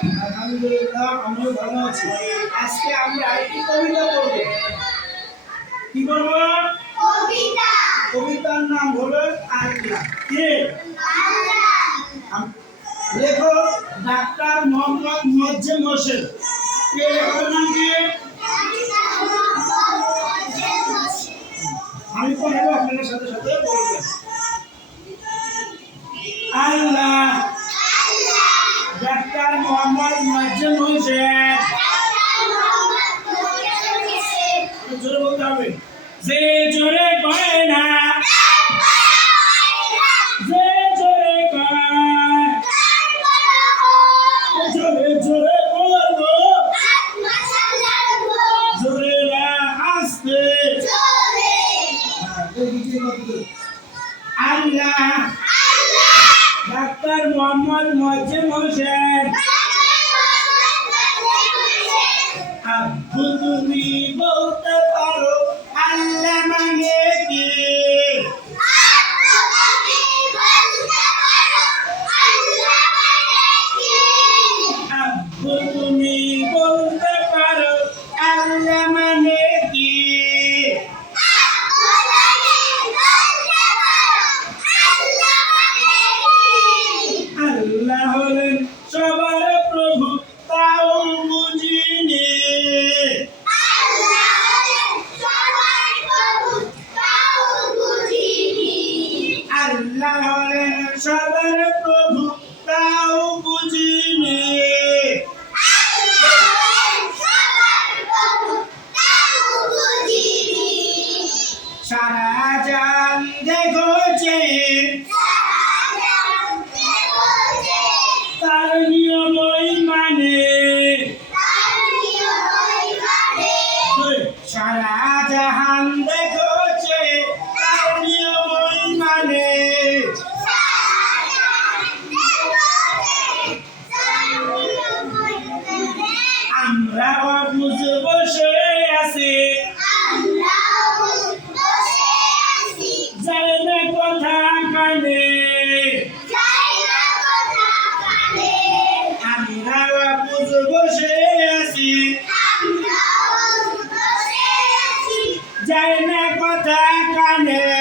আলহামদুলিল্লাহ, আমিও ভালো আছি। আজকে আমরা একটি কবিতা পড়ব। কি পড়ব? কবিতা। কবিতার নাম হলো আল্লাহ। কে? আল্লাহ। লেখক ডাক্তার মোহাম্মদ মোয়াজ্জেম হোসেন। কে লেখকের নাম কি? আমি পড়ব, আপনাদের সাথে সাথে বলবেন। আল্লাহ ডাক্তার মোহাম্মদ মোয়াজ্জেম হোসেন। জোরে বলতে হবে। যে জোরে কয় না, যে জোরে কয়, জোরে জোরে বলবো, জোরে না আসতে। আল্লাহ ডাক্তার মোহাম্মদ মোয়াজ্জেম হোসেন। আব্বু তুমি বলতে পারো আল্লাহ মানে কি? আব্বু তুমি বলতে পারো আল্লাহ মানে কি? আল্লাহ হলেন সবার প্রভু, তাও বুঝিনি। আল্লাহ হলেন সবার প্রভু, তাও বুঝিনি। সারা জান দেখছে তার নিয়মই মানে। সারা জাহান দেখছে তার নিয়মই মানে। আমরা অবুঝ বসে আছি, যায় না কথা কানে। আমরা অবুঝ বসে আছি, যায় না কথা কানে।